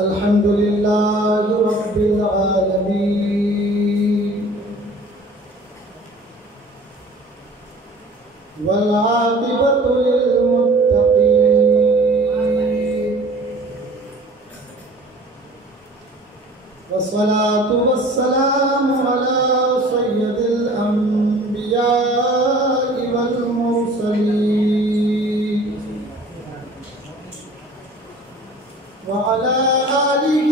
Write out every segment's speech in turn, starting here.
الحمد لله رب العالمين والعاقبة للمتقين والصلاة والسلام على سيد الأنبياء والمرسلين وعلى آله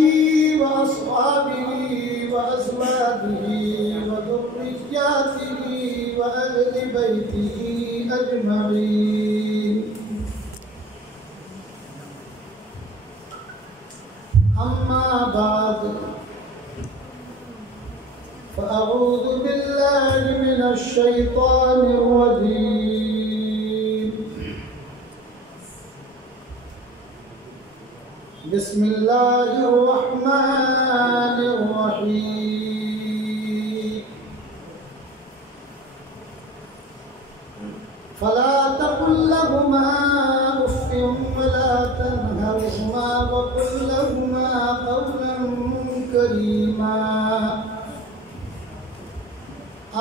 وأصحابه وأزواجه وذرياته وأهل بيته أجمعين. أما بعد فأعوذ بالله من الشيطان الرجيم. بسم الله الرحمن الرحيم. فلا تقل لهما أف ولا تنهرهما وقل لهما قولا كريما.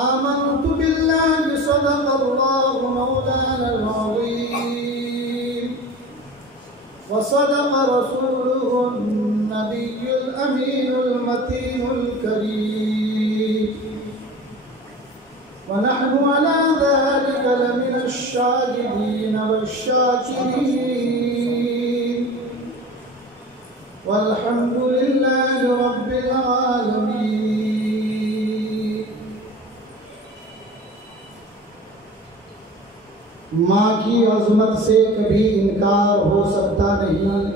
آمنت بالله صدق الله مولانا العظيم وصدق رسوله النبي الأمين المتين الكريم ونحن على ذلك لمن الشاهدين والشاكرين والحمد لله رب العالمين. ماں کی عظمت سے کبھی انکار ہو سکتا نہیں،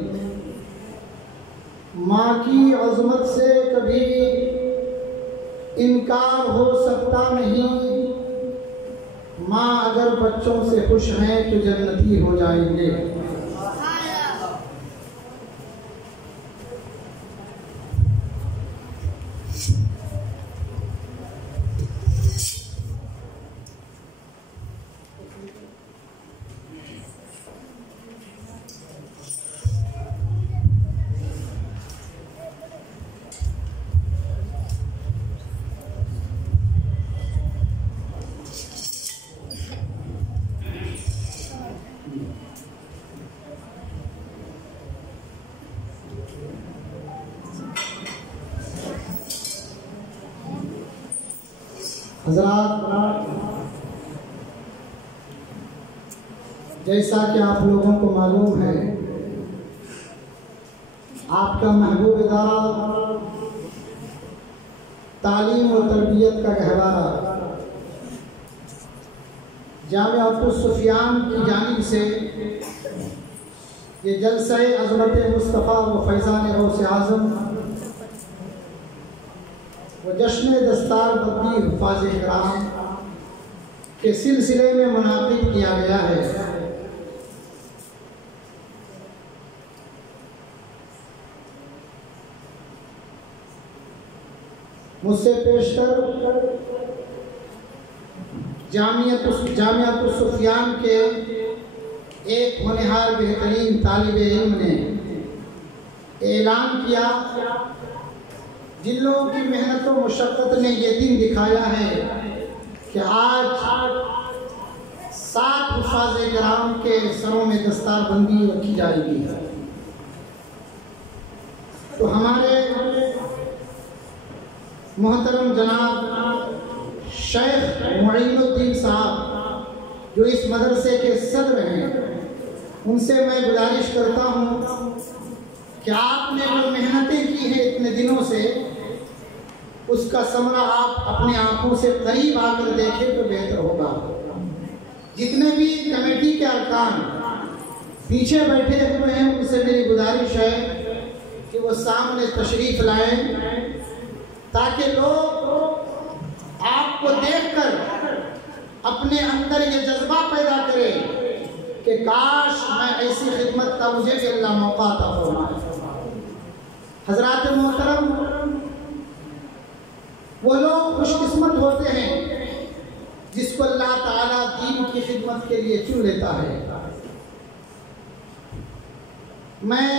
ماں کی عظمت سے کبھی انکار ہو سکتا نہیں. ماں اگر بچوں سے خوش ہیں تو جنتی ہو جائیں گے. حضرات، جیسا کہ آپ لوگوں کو معلوم ہے، آپ کا محبوب ادارہ تعلیم و تربیت کا گہوارہ جامعۃ السفیان کی جانب سے یہ جلسہ عظمت مصطفیٰ و فیضان غوث اعظم و جشن دستار بندی حفاظ کرام کے سلسلے میں منعقد کیا گیا ہے. مجھ سے پیشتر جامعۃ السفیان کے ایک ہونہار بہترین طالب علم نے اعلان کیا، جن لوگوں کی محنت و مشقت نے یہ دن دکھایا ہے کہ آج 7 حفاظ کرام کے سروں میں دستار بندی رکھی جائے گی. تو ہمارے محترم جناب شیخ معین الدین صاحب جو اس مدرسے کے صدر ہیں، ان سے میں گزارش کرتا ہوں کہ آپ نے جو محنتیں کی ہیں اتنے دنوں سے، اس کا ثمرہ آپ اپنے آنکھوں سے قریب آ کر دیکھیں تو بہتر ہوگا. جتنے بھی کمیٹی کے ارکان پیچھے بیٹھے ہوئے ہیں، ان سے میری گزارش ہے کہ وہ سامنے تشریف لائیں تاکہ لوگ آپ کو دیکھ کر اپنے اندر یہ جذبہ پیدا کریں کہ کاش میں ایسی خدمت کا مجھے بھی اللہ موقع عطا فرمائے. حضرات محترم، وہ لوگ خوش قسمت ہوتے ہیں جس کو اللہ تعالیٰ دین کی خدمت کے لیے چن لیتا ہے. میں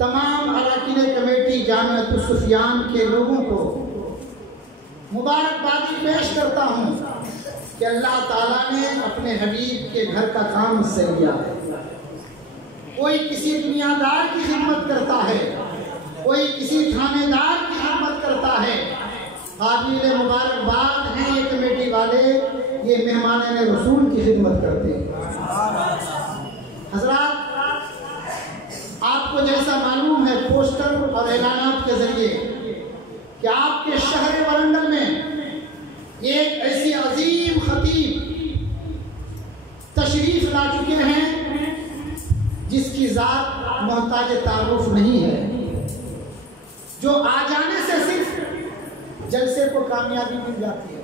تمام اراکین کمیٹی جامعۃ السفیان کے لوگوں کو مبارکبادی پیش کرتا ہوں کہ اللہ تعالیٰ نے اپنے حبیب کے گھر کا کام سے لیا ہے۔ کوئی کسی دنیا دار کی خدمت کرتا ہے، کوئی کسی تھانے دار کی خدمت کرتا ہے۔ قابل مبارکباد ہیں یہ کمیٹی والے، یہ مہمان رسول کی خدمت کرتے ہیں۔ حضرات، آپ کو جیسا معلوم ہے پوسٹر اور اعلانات کے ذریعے کہ آپ کے شہر ورنگل میں ایک ایسی عظیم خطیب تشریف لا چکے ہیں جس کی ذات محتاج تعارف نہیں ہے، جو آ جانے سے صرف جلسے کو کامیابی مل جاتی ہے۔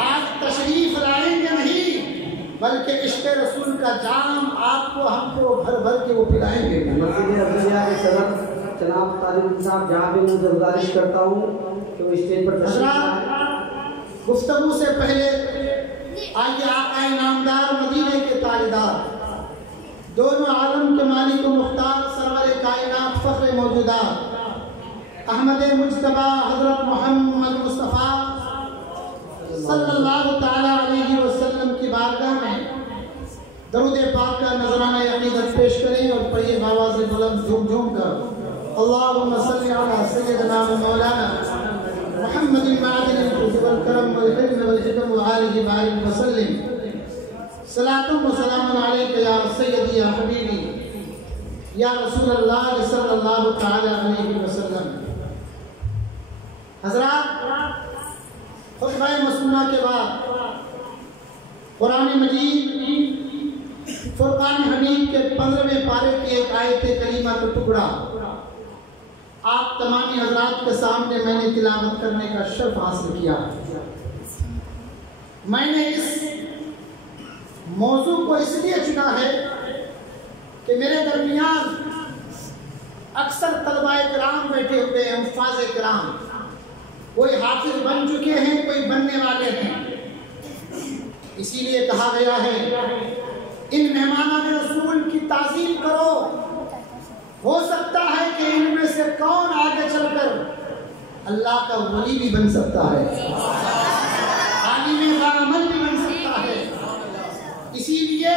آج تشریف لائیں گے نہیں بلکہ عشق رسول کا جام آپ کو ہم کو بھر بھر کے وہ پلائیں گے۔ مسجد عبدالیہ کے صدر جناب طالب صاحب، جہاں بھی مجھے گزارش کرتا ہوں کہ وہ اسٹیج پر تشریف لائیں۔ گفتگو سے پہلے آئیے آقا نامدار مدینے کے تاجدار، دونوں عالم کے مالک و مختار، سرور کائنات، فخر موجودات، احمد مجتبی حضرت محمد مصطفیٰ صلی اللہ تعالیٰ علیہ وسلم کی بارگاہ میں درود پاک کا نذرانہ عقیدت پیش کریں اور طیب آواز بلند جھوم جھوم کر اللہم صلی علی سیدنا و مولانا محمد معدن الفضل والکرم والحلم والحکم وآلہ بارک وسلم۔ صلاۃ و سلام علیک یا سیدی یا حبیبی یا رسول اللہ صلی اللہ تعالی علیہ وسلم۔ حضرات، خطبہ مسنونہ کے بعد قرآن مجید فرقان حمید کے 15ویں پارے کی ایک آیت کریمہ کا ٹکڑا آپ تمامی حضرات کے سامنے میں نے تلاوت کرنے کا شرف حاصل کیا۔ میں نے اس موضوع کو اس لیے چنا ہے کہ میرے درمیان اکثر طلبہ کرام بیٹھے ہوئے ہیں، حفاظ کرام، کوئی حافظ بن چکے ہیں، کوئی بننے والے ہیں۔ اسی لیے کہا گیا ہے ان مہمانان رسول کی تعظیم کرو، ہو سکتا ہے کہ ان میں سے کون آگے چل کر اللہ کا ولی بھی بن سکتا ہے، عالم باعمل بھی بن سکتا ہے۔ اسی لیے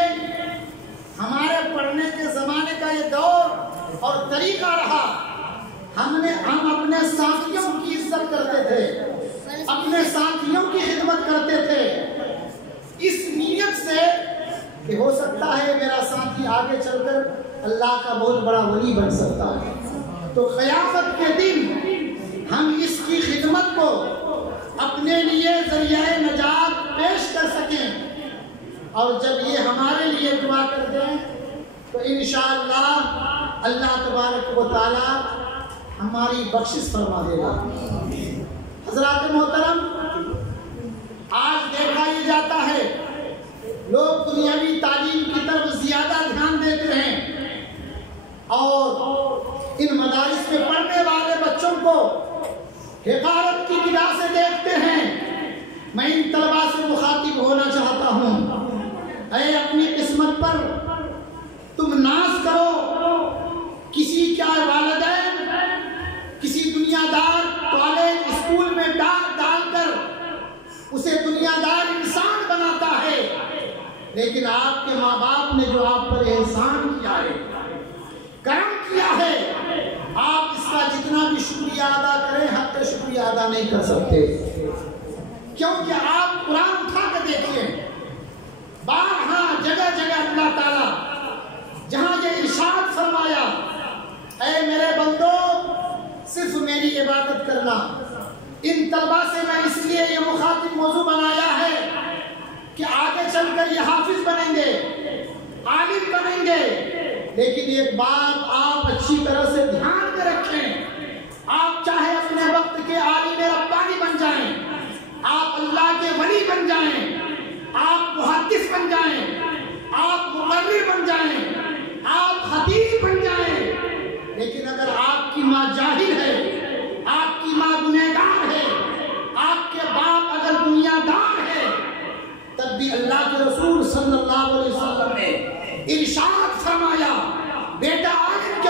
ہمارے پڑھنے کے زمانے کا یہ دور اور طریقہ رہا، ہم اپنے ساتھیوں کی عزت کرتے تھے، اپنے ساتھیوں کی خدمت کرتے تھے، اس نیت سے کہ ہو سکتا ہے میرا ساتھی آگے چل کر اللہ کا بہت بڑا ولی بن سکتا ہے، تو قیامت کے دن ہم اس کی خدمت کو اپنے لیے ذریعہ نجات پیش کر سکیں، اور جب یہ ہمارے لیے دعا کر دیں تو انشاءاللہ اللہ تبارک و تعالی ہماری بخشش فرما دے گا۔ حضرات محترم، آج دیکھا یہ جاتا ہے لوگ دنیاوی تعلیم کی طرف زیادہ دھیان دیتے ہیں اور ان مدارس میں پڑھنے والے بچوں کو حقارت کی نگاہ سے دیکھتے ہیں۔ میں ان طلباء سے مخاطب ہونا چاہتا ہوں، اے اپنی قسمت پر تم ناز کرو، کسی کیا والدین کسی دنیا دار کالج اسکول میں ڈال کر اسے دنیا دار انسان بناتا ہے، لیکن آپ کے ماں باپ نے جو آپ پر احسان کیا ہے، کرم کیا ہے، آپ اس کا جتنا بھی شکریہ ادا کریں حق کا شکریہ ادا نہیں کر سکتے، کیونکہ آپ قرآن اٹھا کے دیکھیے، بارہا جگہ جگہ اللہ تعالیٰ جہاں یہ ارشاد فرمایا، اے میرے بندو صرف میری عبادت کرنا۔ ان طلباء سے میں اس لیے یہ مخاطب موضوع بنایا ہے کہ آگے چل کر یہ حافظ بنیں گے، عالم بنیں گے، لیکن ایک بات آپ اچھی طرح سے دھیان میں رکھیں، آپ چاہے اپنے وقت کے عالم ربانی بن جائیں، آپ اللہ کے ولی بن جائیں، آپ محدث بن جائیں، آپ مقرر بن جائیں، آپ خطیب بن جائیں، لیکن اگر آپ کی ماں جاہل ہے، آپ کی ماں گنہگار ہے، آپ کے باپ اگر دنیا دار ہے، تب بھی اللہ کے رسول صلی اللہ علیہ وسلم نے ارشاد فرمایا، بیٹا عالم کے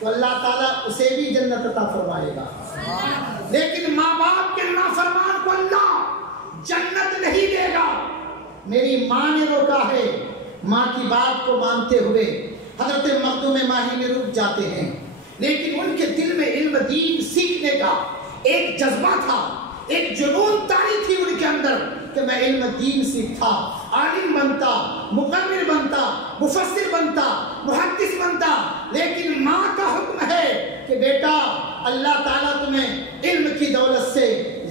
تو اللہ تعالیٰ اسے بھی جنت عطا فرمائے گا. لیکن ماں باپ کے نافرمان کو اللہ جنت نہیں دے گا. میری ماں نے روکا ہے. ماں کی بات کو مانتے ہوئے حضرت مخدوم ماہی میں رک جاتے ہیں، لیکن ان کے دل میں علم دین سیکھنے کا ایک جذبہ تھا، ایک جنون تاری تھی ان کے اندر کہ میں علم دین سیکھتا، عالم بنتا، مکمل بنتا، مفسر بنتا، محدث بنتا. لیکن ماں کا حکم ہے کہ بیٹا اللہ تعالیٰ تمہیں علم کی دولت سے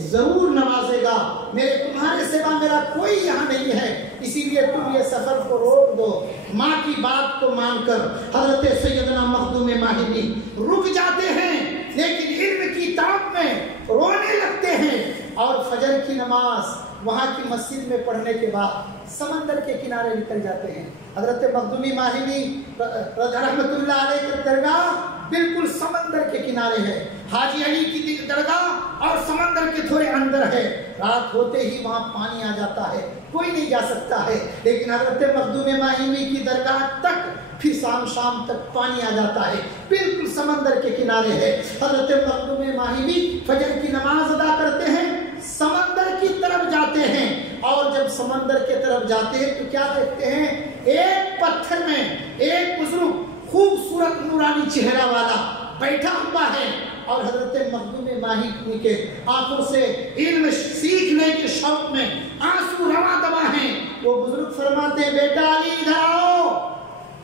ضرور نوازے گا، میرے تمہارے سوا میرا کوئی یہاں نہیں ہے، اسی لیے تم یہ سفر کو روک دو. ماں کی بات کو مان کر حضرت سیدنا مخدوم ماہی بھی رک جاتے ہیں، لیکن علم کی طاقت میں رونے لگتے ہیں. اور فجر کی نماز وہاں کی مسجد میں پڑھنے کے بعد سمندر کے کنارے نکل جاتے ہیں. حضرت مخدومی ماہی رحمت اللہ علیہ کی درگاہ بالکل سمندر کے کنارے ہے. حاجی علی کی درگاہ اور سمندر کے تھوڑے اندر ہے. رات ہوتے ہی وہاں پانی آ جاتا ہے، کوئی نہیں جا سکتا ہے. لیکن حضرت مخدوم ماہی کی درگاہ تک پھر شام تک پانی آ جاتا ہے، بالکل سمندر کے کنارے ہے. حضرت مخدوم ماہی فجر کی نماز ادا کرتے ہیں، سمندر کی طرف جاتے ہیں. اور جب سمندر کی طرف جاتے ہیں تو کیا دیکھتے ہیں؟ ایک پتھر میں ایک بزرگ خوبصورت نورانی چہرہ والا بیٹھا ہوا ہے، اور حضرت مخدوم ماہی کے آنکھوں سے علم سیکھنے کے شوق میں آنسو رواں دوا ہیں. وہ بزرگ فرماتے ہیں بیٹا علی ادھر آؤ.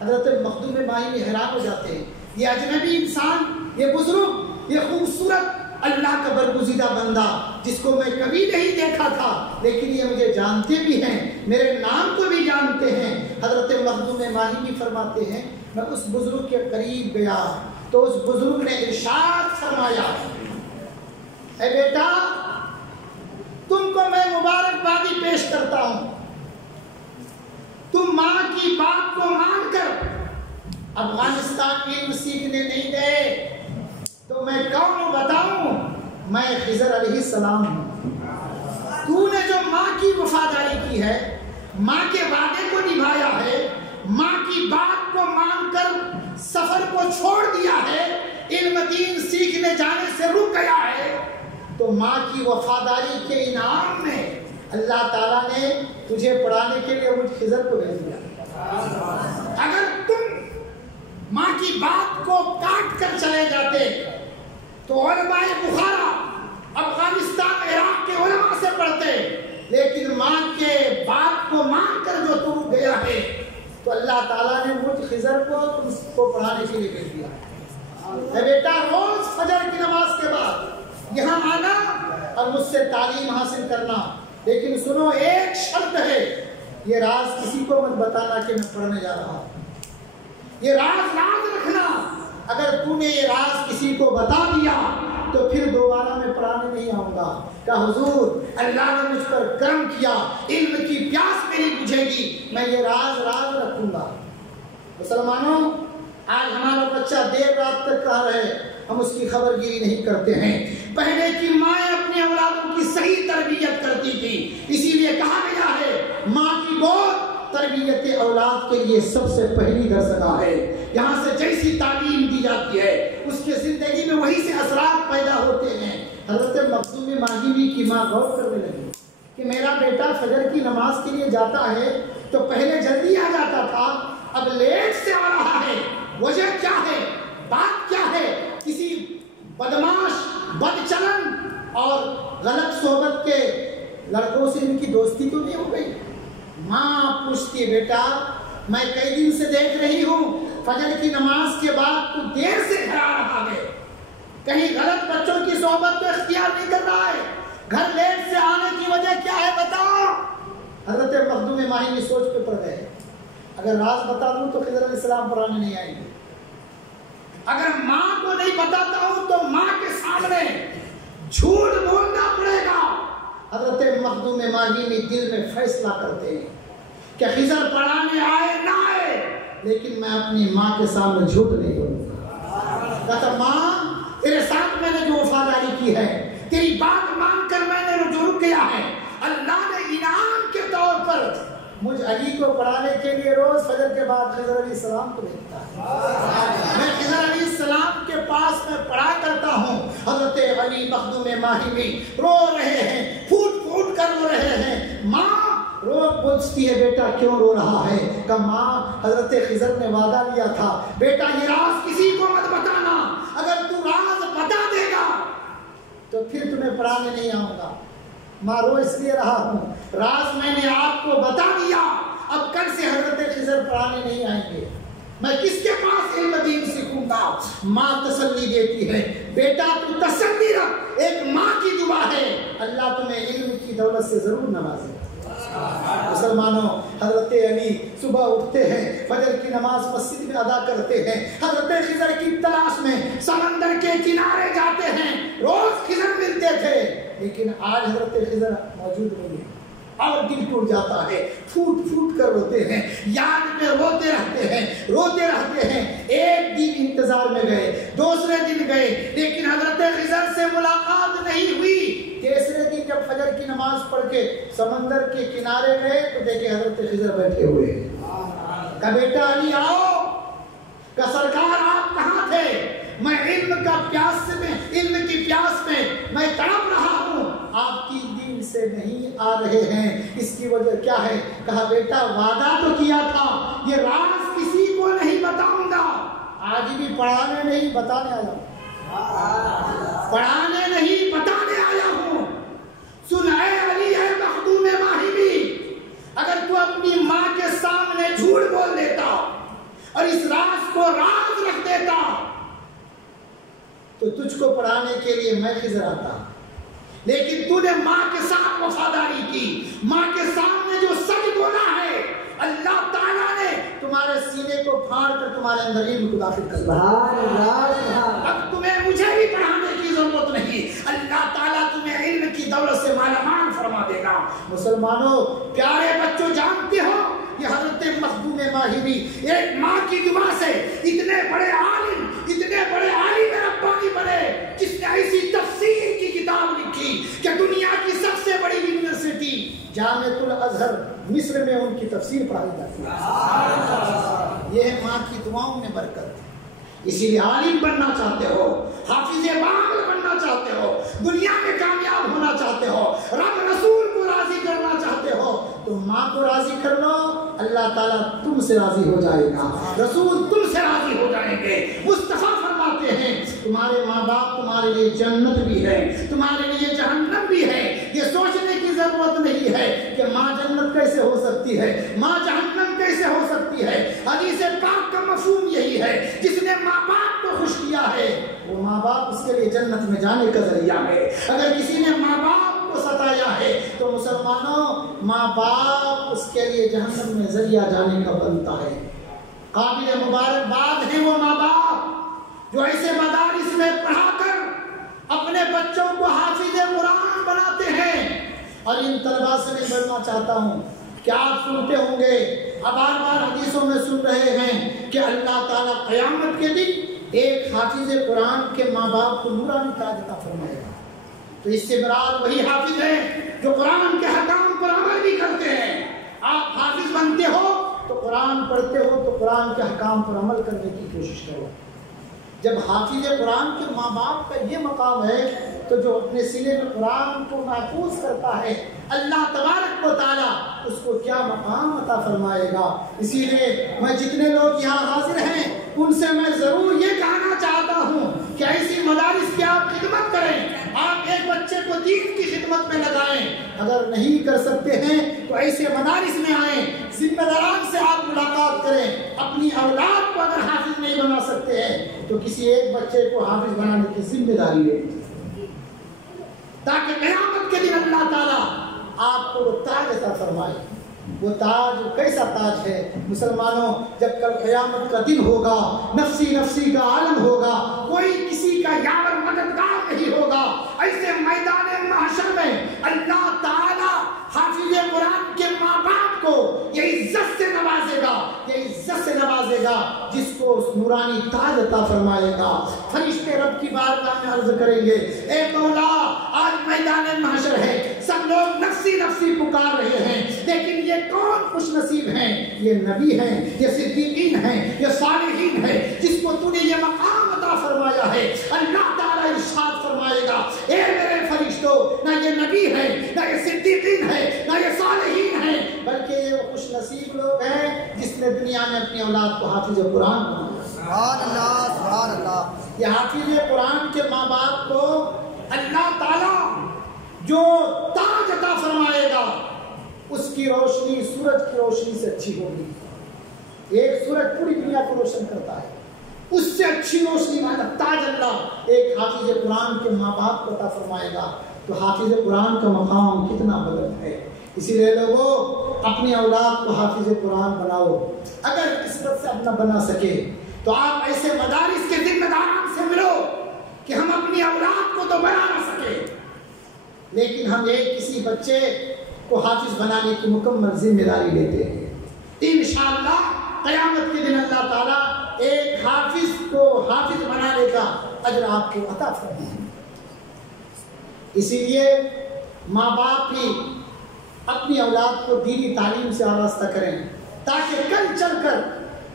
حضرت مخدوم ماہی حیران ہو جاتے ہیں، یہ اجنبی انسان، یہ بزرگ، یہ خوبصورت اللہ کا برگزیدہ بندہ جس کو میں کبھی نہیں دیکھا تھا، لیکن یہ مجھے جانتے بھی ہیں، میرے نام کو بھی جانتے ہیں. حضرت مخدوم ماہی بھی فرماتے ہیں میں اس بزرگ کے قریب گیا تو اس بزرگ نے ارشاد فرمایا، اے بیٹا تم کو میں مبارکبادی پیش کرتا ہوں، تم ماں کی بات کو مان کر افغانستان میں علم سیکھنے نہیں گئے تو میں کون بتاؤں؟ میں خضر علیہ السلام ہوں. تو نے جو ماں کی وفاداری کی ہے، ماں کے وعدے کو نبھایا ہے، ماں کی بات کو مان کر سفر کو چھوڑ دیا ہے، علم دین سیکھنے جانے سے رک گیا ہے، تو ماں کی وفاداری کے انعام میں اللہ تعالیٰ نے تجھے پڑھانے کے لیے مجھ خضر کو بھیج دیا. اگر تم ماں کی بات کو کاٹ کر چلے جاتے تو علماء بخارا افغانستان عراق کے علماء سے پڑھتے، لیکن ماں کے بات کو مان کر جو تو گیا ہے تو اللہ تعالیٰ نے مجھ خضر کو تم کو پڑھانے کے لیے بھیج دیا. اے بیٹا روز فجر کی نماز کے بعد یہاں آنا اور مجھ سے تعلیم حاصل کرنا، لیکن سنو ایک شرط ہے، یہ راز کسی کو مت بتانا کہ میں پڑھنے جا رہا ہوں. یہ راز رکھنا. اگر تو نے یہ راز کسی کو بتا دیا تو پھر دوبارہ میں پڑھانے نہیں آؤں گا. کہ حضور اللہ نے مجھ پر کرم کیا، علم کی پیاس میری بجھے گی، میں یہ راز رکھوں گا. مسلمانوں آج ہمارا بچہ دیر رات تک کہا رہے، ہم اس کی خبر گیری نہیں کرتے ہیں. پہلے کی مائیں اپنے اولادوں کی صحیح تربیت کرتی تھی، اسی لیے کہا گیا ہے ماں کی گود تربیت اولاد کے لیے سب سے پہلی درسگاہ ہے. یہاں سے جیسی تعلیم دی جاتی ہے اس کے زندگی میں وہی سے اثرات پیدا ہوتے ہیں. حضرت مخدوم ماہی کی ماں غور کرنے لگی کہ میرا بیٹا فجر کی نماز کے لیے جاتا ہے تو پہلے جلدی آ جاتا تھا، اب لیٹ سے آ رہا ہے، وجہ کیا ہے، بات کیا ہے؟ کسی بدماش، بدچلن اور غلط صحبت کے لڑکوں سے ان کی دوستی تو نہیں ہو گئی؟ ماں پوچھتی ہے بیٹا میں کئی دن سے دیکھ رہی ہوں فجر کی نماز کے بعد تو دیر سے گھر آ رہا ہے، کہیں غلط بچوں کی صحبت کو اختیار نہیں کر رہا ہے، گھر لیٹ سے آنے کی وجہ کیا ہے بتاؤ. حضرت مخدوم ماہی بھی سوچ پہ پڑ گئے، اگر راز بتا دوں تو خضر علیہ السلام پڑھانے نہیں آئیں گے، اگر ماں کو نہیں بتاتا ہوں تو ماں کے سامنے جھوٹ بولنا پڑے گا. حضرت مخدوم ماہی بھی دل میں فیصلہ کرتے ہیں کہ خضر پڑھانے آئے نہ آئے لیکن میں اپنی ماں کے سامنے جھوٹ نہیں بولوں گا. کہتا ماں تیرے ساتھ میں نے جو وفاداری کی ہے، تیری بات مان کر میں نے جو رک گیا ہے، اللہ نے انعام کے طور پر مجھ علی کو پڑھانے کے لیے روز فجر کے بعد خضر علیہ السلام کو بھیجتا ہے. میں خضر علیہ السلام کے پاس میں پڑھا کرتا ہوں. حضرت علی مخدوم ماہمی رو رہے ہیں, پھوٹ پھوٹ کر رو رہے ہیں. ماں رو پوچھتی ہے بیٹا کیوں رو رہا ہے؟ کہ ماں حضرت خضر نے وعدہ لیا تھا بیٹا یہ راز کسی کو مت بتانا, اگر تو راز بتا دے گا تو پھر تمہیں پڑھانے نہیں آؤں گا. ماں رو اس لیے رہا ہوں, راز میں نے آپ کو بتا دیا, اب کل سے حضرت خضر پڑھانے نہیں آئیں گے, میں کس کے پاس علم دین سیکھوں گا. ماں تسلی دیتی ہے بیٹا تو تسلی رکھ, ایک ماں کی دعا ہے, اللہ تمہیں علم کی دولت سے ضرور نوازے. مسلمانوں, حضرت علی صبح اٹھتے ہیں, فجر کی نماز مسجد میں ادا کرتے ہیں, حضرت خضر کی تلاش میں سمندر کے کنارے جاتے ہیں. روز خضر ملتے تھے لیکن آج حضرت خضر موجود نہیں ہے, اور دل ٹوٹ جاتا ہے, پھوٹ پھوٹ کر روتے ہیں, یاد میں روتے رہتے ہیں, روتے رہتے ہیں. ایک دن انتظار میں گئے, دوسرے دن گئے, لیکن حضرت خضر سے ملاقات نہیں ہوئی. تیسرے دن جب فجر کی نماز پڑھ کے سمندر کے کنارے گئے تو دیکھے حضرت خضر بیٹھے ہوئے ہیں. کہا بیٹا علی آؤ. کہا سرکار آپ کہاں تھے؟ میں علم کا پیاس میں, علم کی پیاس میں تڑپ رہا ہوں, آپ کی دین سے نہیں آ رہے ہیں, اس کی وجہ کیا ہے؟ کہا بیٹا وعدہ تو کیا تھا یہ راز کسی کو نہیں بتاؤں گا. آج بھی پڑھانے نہیں بتانے آیا ہوں, پڑھانے نہیں بتانے آیا ہوں. سن اے علی اے مخدوم ماہمی, اگر تو اپنی ماں کے سامنے جھوٹ بول دیتا اور اس راز کو راز رکھ دیتا تو تجھ کو پڑھانے کے لیے میں خضر آتا, لیکن تو نے ماں کے ساتھ وفاداری کی, ماں کے سامنے جو سچ بولا ہے اللہ تعالیٰ نے تمہارے سینے کو پھاڑ کر تمہارے اندر علم کو داخل کر دیا. اب تمہیں مجھے بھی پڑھانے کی ضرورت نہیں, اللہ تعالیٰ تمہیں علم کی دولت سے مالا مال فرما دے گا. مسلمانوں پیارے بچوں, جانتے ہو یہ حضرت مخدوم ماہری ایک ماں کی دعا سے اتنے بڑے عالم, اتنے بڑے عالم ربانی بنے, جس نے ایسی تفسیر کی کتاب لکھی کہ دنیا کی سب سے بڑی یونیورسٹی جامعۃ الازہر مصر میں ان کی تفسیر پڑھائی جاتی ہے. یہ ماں کی دعاؤں میں برکت. اسی لیے عالم بننا چاہتے ہو, حافظ باغ بننا چاہتے ہو, دنیا میں کامیاب ہونا چاہتے ہو, رب رسول کو راضی کرنا چاہتے ہو, تو ماں کو راضی کر لو, اللہ تعالیٰ تم سے راضی ہو جائے گا, رسول تم سے راضی ہو جائیں گے. مصطفیٰ فرماتے ہیں تمہارے ماں باپ تمہارے لیے جنت بھی ہے, تمہارے لیے جہنم بھی ہے. یہ سوچنے کی ضرورت نہیں ہے کہ ماں جنت کیسے ہو سکتی ہے, ماں جہنم کیسے ہو سکتی ہے. حدیث پاک کا مفہوم یہی ہے, جس نے ماں باپ کو خوش کیا ہے وہ ماں باپ اس کے لیے جنت میں جانے کا ذریعہ ہے. اگر کسی نے ماں باپ کو ستایا ہے تو مسلمانوں ماں باپ اس کے لیے جہنم میں ذریعہ جانے کا بنتا ہے. قابل مبارکباد ہیں وہ ماں باپ جو ایسے مدارس میں پڑھا کر اپنے بچوں کو حافظ قرآن بناتے ہیں. اور ان طلباء سے میں بڑھنا چاہتا ہوں کہ آپ سنتے ہوں گے, اب بار بار حدیثوں میں سن رہے ہیں کہ اللہ تعالیٰ قیامت کے دن ایک حافظ قرآن کے ماں باپ کو نورانی تاج عطا فرمائے گا. تو اس سے مراد وہی حافظ ہیں جو قرآن کے حکام پر عمل بھی کرتے ہیں. آپ حافظ بنتے ہو تو قرآن پڑھتے ہو تو قرآن کے حکام پر عمل کرنے کی کوشش کرو. جب حافظ قرآن کے ماں باپ کا یہ مقام ہے تو جو اپنے سینے میں قرآن کو محفوظ کرتا ہے اللہ تبارک و تعالیٰ اس کو کیا مقام عطا فرمائے گا. اسی لیے میں جتنے لوگ یہاں حاضر ہیں ان سے میں ضرور یہ کہنا چاہتا ہوں کہ ایسی مدارس کی آپ خدمت کریں, آپ ایک بچے کو دین کی خدمت میں لگائیں. اگر نہیں کر سکتے ہیں تو ایسے مدارس میں آئیں, ذمہ داران سے آپ ملاقات کریں. اپنی اولاد کو اگر حافظ نہیں بنا سکتے ہیں تو کسی ایک بچے کو حافظ بنانے کی ذمہ داری لیں, تاکہ قیامت کے دن اللہ تعالیٰ آپ کو وہ تاج عطا فرمائے. وہ تاج کیسا تاج ہے مسلمانوں؟ جب کل قیامت کا دن ہوگا, نفسی نفسی کا عالم ہوگا, کوئی کسی کا یاور مددگار نہیں ہوگا. ایسے میدان محشر میں اللہ تعالیٰ حافظ قرآن کے ماں باپ کو یہ عزت سے نوازے گا, یہ عزت سے نوازے گا جس کو اس نورانی تاج عطا فرمائے گا. فرشتے رب کی بارگاہ میں عرض کریں گے, اے مولا آج میدان محشر ہے, سب سب لوگ نفسی نفسی پکار رہے ہیں، لیکن یہ کون خوش نصیب ہیں؟ یہ نبی ہیں، یہ صدیقین ہیں، یہ صالحین ہیں، جس کو تو نے یہ مقام عطا فرمایا ہے۔ اللہ تعالیٰ ارشاد فرمائے گا، اے میرے فرشتوں، نہ یہ نبی ہیں، نہ یہ صدیقین ہیں، نہ یہ صالحین ہیں، بلکہ یہ خوش نصیب لوگ ہیں جس نے دنیا میں اپنی اولاد کو حافظ قرآن بنایا۔ سبحان اللہ، سبحان اللہ۔ یہ حافظ قرآن کے ماں باپ کو اللہ تعالیٰ جو تاج عطا فرمائے گا، اس کی روشنی سورج کی روشنی سے اچھی ہوگی۔ ایک سورج پوری دنیا کو روشن کرتا ہے، اس سے اچھی روشنی والا تاج اللہ ایک حافظ قرآن کے ماں باپ کو عطا فرمائے گا۔ تو حافظ قرآن کا مقام کتنا بلند ہے۔ اسی لیے لوگوں اپنی اولاد کو حافظ قرآن بناؤ۔ اگر قسمت سے اپنا بنا سکے تو آپ ایسے مدارس کے ذمہ داران سے ملو کہ ہم اپنی اولاد کو تو بنا نہ سکے، لیکن ہم ایک کسی بچے کو حافظ بنانے کی مکمل ذمہ داری لیتے ہیں۔ انشاءاللہ قیامت کے دن اللہ تعالیٰ ایک حافظ کو حافظ بنانے کا اجر آپ کو عطا فرمائے۔ اسی لیے ماں باپ بھی اپنی اولاد کو دینی تعلیم سے آراستہ کریں، تاکہ کل چل کر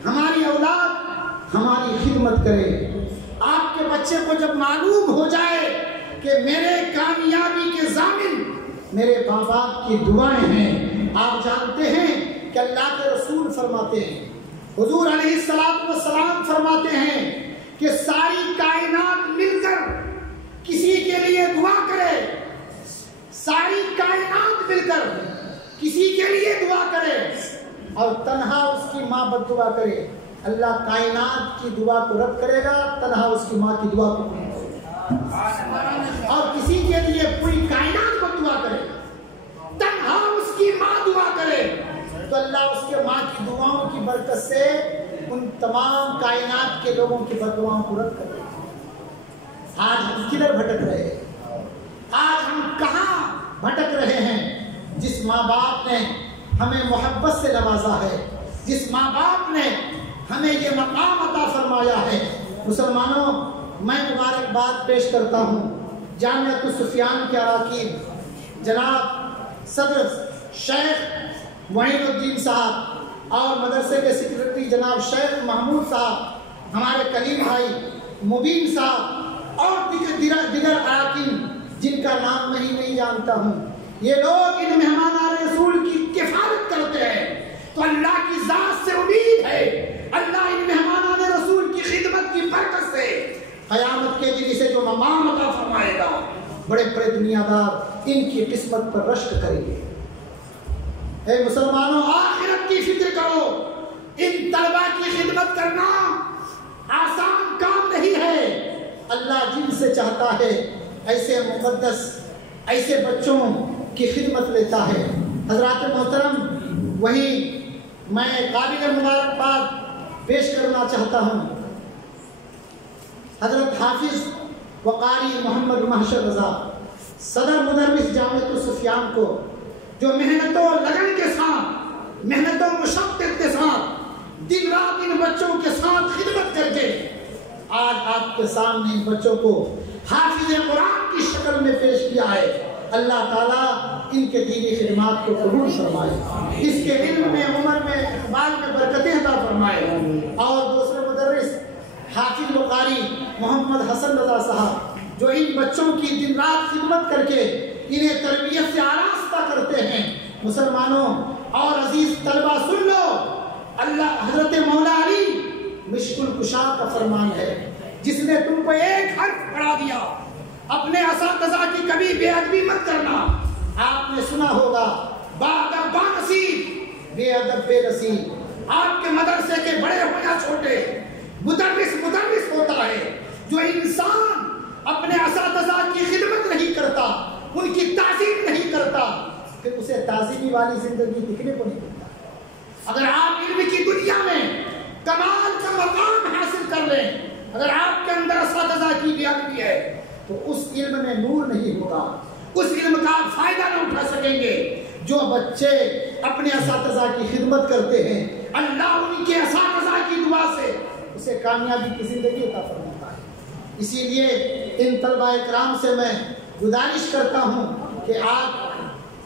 ہماری اولاد ہماری خدمت کرے۔ آپ کے بچے کو جب معلوم ہو جائے کہ میرے کامیابی کے ضامن میرے ماں باپ کی دعائیں ہیں، آپ جانتے ہیں کہ اللہ کے رسول فرماتے ہیں، حضور علیہ السلام فرماتے ہیں کہ ساری کائنات مل کر کسی کے لیے دعا کرے، ساری کائنات مل کر کسی کے لیے دعا کرے اور تنہا اس کی ماں بد دعا کرے، اللہ کائنات کی دعا کو رد کرے گا، تنہا اس کی ماں کی دعا کو قبول کرے گا۔ اور کسی کے لیے پوری کائنات کو دعا کرے، تنہا اس کی ماں دعا کرے، تو اللہ اس کے ماں کی دعاؤں کی برکت سے ان تمام کائنات کے لوگوں کی بددعاؤں کو رد کرے گا۔ آج ہم کدھر بھٹک رہے ہیں؟ آج ہم کہاں بھٹک رہے ہیں؟ جس ماں باپ نے ہمیں محبت سے نوازا ہے، جس ماں باپ نے ہمیں یہ مقام عطا فرمایا ہے، مسلمانوں میں مبارکباد پیش کرتا ہوں جامعۃ السفیان کے اراکین جناب صدر شیخ معین الدین صاحب اور مدرسے کے سیکرٹری جناب شیخ محمود صاحب، ہمارے کریم بھائی مبین صاحب اور دیگر اراکین جن کا نام میں ہی نہیں جانتا ہوں، یہ لوگ ان مہمان رسول کی کفالت کرتے ہیں، تو اللہ کی ذات سے امید ہے اللہ ان مہمان رسول کی خدمت کی برکت سے قیامت کے دن اسے جو مقام عطا فرمائے گا، بڑے بڑے دنیا دار ان کی قسمت پر رشک کریں گے۔ اے مسلمانوں، آخرت کی فکر کرو، ان طلبہ کی خدمت کرنا آسان کام نہیں ہے۔ اللہ جن سے چاہتا ہے ایسے مقدس ایسے بچوں کی خدمت لیتا ہے۔ حضرات محترم، وہیں میں قابل مبارکباد پیش کرنا چاہتا ہوں حضرت حافظ وقاری محمد محشر رضا، صدر مدرس جامعۃ السفیان کو، جو محنت و لگن کے ساتھ، محنت و مشقت کے ساتھ دن رات ان بچوں کے ساتھ خدمت کر کے آج آپ کے سامنے ان بچوں کو حافظ قرآن کی شکل میں پیش کیا ہے۔ اللہ تعالیٰ ان کے دینی خدمات کو قبول فرمائے، اس کے علم میں، عمر میں، اقبال میں برکتیں عطا فرمائے۔ اور دوسرے مدرس حافظ وقاری محمد حسن رضا صاحب، جو ان بچوں کی دن رات خدمت کر کے انہیں تربیت سے آراستہ کرتے ہیں۔ مسلمانوں اور عزیز طلبہ سن لو، اللہ حضرت مولا علی مشکل کشا کا فرمان ہے، جس نے تم کو ایک حرف پڑھا دیا، اپنے اساتذہ کی کبھی بے ادبی مت کرنا۔ آپ نے سنا ہوگا باادب بانصیب، بے ادب بے نصیب۔ آپ کے مدرسے کے بڑے ہو یا چھوٹے، مدرس ہوتا ہے جو انسان اپنے اساتذہ کی خدمت نہیں کرتا، ان کی تعظیم نہیں کرتا، پھر اسے تعظیمی والی زندگی دکھنے کو نہیں ملتا۔ اگر آپ علم کی دنیا میں کمال کا مقام حاصل کر لیں، اگر آپ کے اندر اساتذہ کی بے ادبی ہے تو اس علم میں نور نہیں ہوگا، اس علم کا آپ فائدہ نہ اٹھا سکیں گے۔ جو بچے اپنے اساتذہ کی خدمت کرتے ہیں، اللہ ان کے اساتذہ کی دعا سے اسے کامیابی کی زندگی عطا فرماتا ہے۔ اسی لیے ان طلبہ اکرام سے میں گزارش کرتا ہوں کہ آپ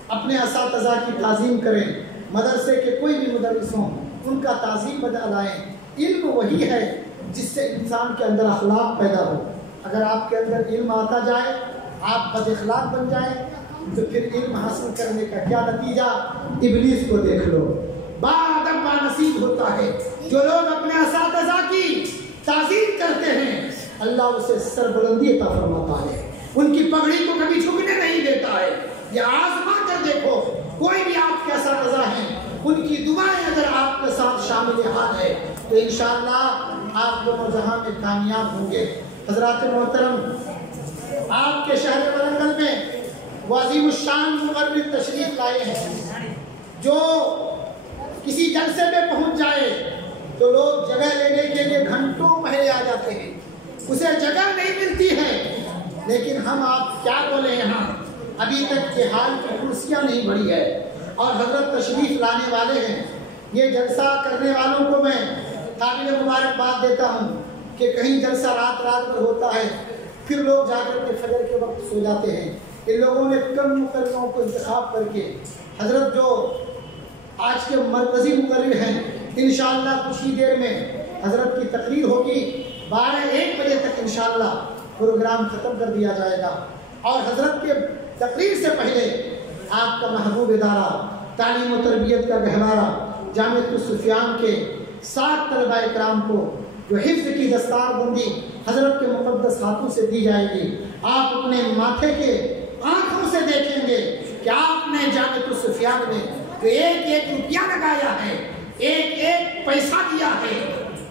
اپنے اساتذہ کی تعظیم کریں، مدرسے کے کوئی بھی مدرس ہوں ان کا تعظیم بجا لائیں۔ علم وہی ہے جس سے انسان کے اندر اخلاق پیدا ہو۔ اگر آپ کے اندر علم آتا جائے، آپ بد اخلاق بن جائیں، تو پھر علم حاصل کرنے کا کیا نتیجہ؟ ابلیس کو دیکھ لو، بادب نصیب ہوتا ہے۔ جو لوگ اپنے اساتذہ کی تعظیم کرتے ہیں اللہ اسے سربلندی عطا فرماتا ہے، ان کی پگڑی کو کبھی جھکنے نہیں دیتا ہے۔ یہ آزما کر دیکھو، کوئی بھی آپ کے اساتذہ ہیں، ان کی دعائیں اگر آپ کے ساتھ شامل حال ہے تو انشاءاللہ آپ دونوں جہاں میں کامیاب ہوں گے۔ حضرات محترم، آپ کے شہر ورنگل میں عظیم الشان مقرر تشریف لائے ہیں، جو کسی جلسے میں پہنچ جائے تو لوگ جگہ لینے کے لیے گھنٹوں پہلے آ جاتے ہیں، اسے جگہ نہیں ملتی ہے۔ لیکن ہم آپ کیا بولیں، یہاں ابھی تک یہ حال کی کرسیاں نہیں بڑھی ہے اور حضرت تشریف لانے والے ہیں۔ یہ جلسہ کرنے والوں کو میں قابل مبارکباد دیتا ہوں کہ کہیں جلسہ رات بھر ہوتا ہے، پھر لوگ جا کر کے فجر کے وقت سو جاتے ہیں۔ ان لوگوں نے کم مقرروں کو انتخاب کر کے حضرت جو آج کے مرکزی مقرر ہیں، انشاءاللہ کچھ ہی دیر میں حضرت کی تقریر ہوگی، 12-1 بجے تک انشاءاللہ پروگرام ختم کر دیا جائے گا۔ اور حضرت کے تقریر سے پہلے آپ کا محبوب ادارہ تعلیم و تربیت کا گہوارہ جامعۃ السفیان کے 7 طلبہ کرام کو جو حفظ کی دستار بندی حضرت کے مقدس ہاتھوں سے دی جائے گی، آپ اپنے ماتھے کے آنکھوں سے دیکھیں گے کہ آپ نے جامعۃ السفیان میں جو 1-1 روپیہ لگایا ہے، 1-1 پیسہ دیا ہے،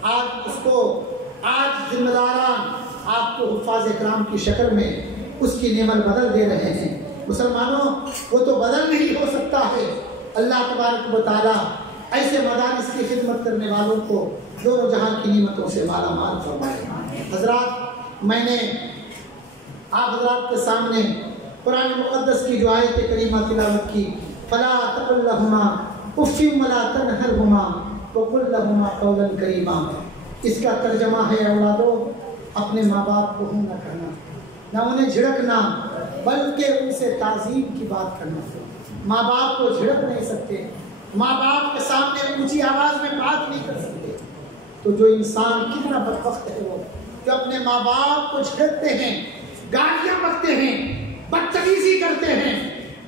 آپ اس کو آج ذمہ داران آپ کو حفاظ کرام کی شکل میں اس کی نعمت بدل دے رہے ہیں۔ مسلمانوں، وہ تو بدل نہیں ہو سکتا ہے، اللہ تبارک و تعالیٰ ایسے مدارس کی خدمت کرنے والوں کو دونوں جہاں کی نعمتوں سے مالا مال فرمائے۔ حضرات، میں نے آپ حضرات کے سامنے قرآن مقدس کی جو آیت کریمہ تلاوت کی، فلا تقل لهما اف ولا تنهرهما وقل لهما قولا کریما، اس کا ترجمہ ہے اولادو، اپنے ماں باپ کو ہوں نہ کہنا، نہ انہیں جھڑکنا، بلکہ ان سے تعظیم کی بات کرنا۔ ماں باپ کو جھڑک نہیں سکتے، ماں باپ کے سامنے اونچی آواز میں بات نہیں کر سکتے، تو جو انسان کتنا بدبخت ہے وہ جو اپنے ماں باپ کو جھڑکتے ہیں، گالیاں بکتے ہیں، بدتمیزی کرتے ہیں۔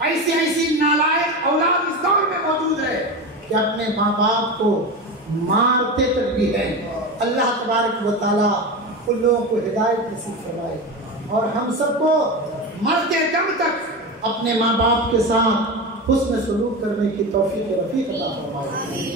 ایسی نالائق اولاد اس دور میں موجود ہے کہ اپنے ماں باپ کو مارتے تک بھی ہیں۔ اللہ تبارک و تعالیٰ ان لوگوں کو ہدایت نصیب فرمائے اور ہم سب کو مرتے دم تک اپنے ماں باپ کے ساتھ حسن سلوک کرنے کی توفیق رفیق عطا فرمائے۔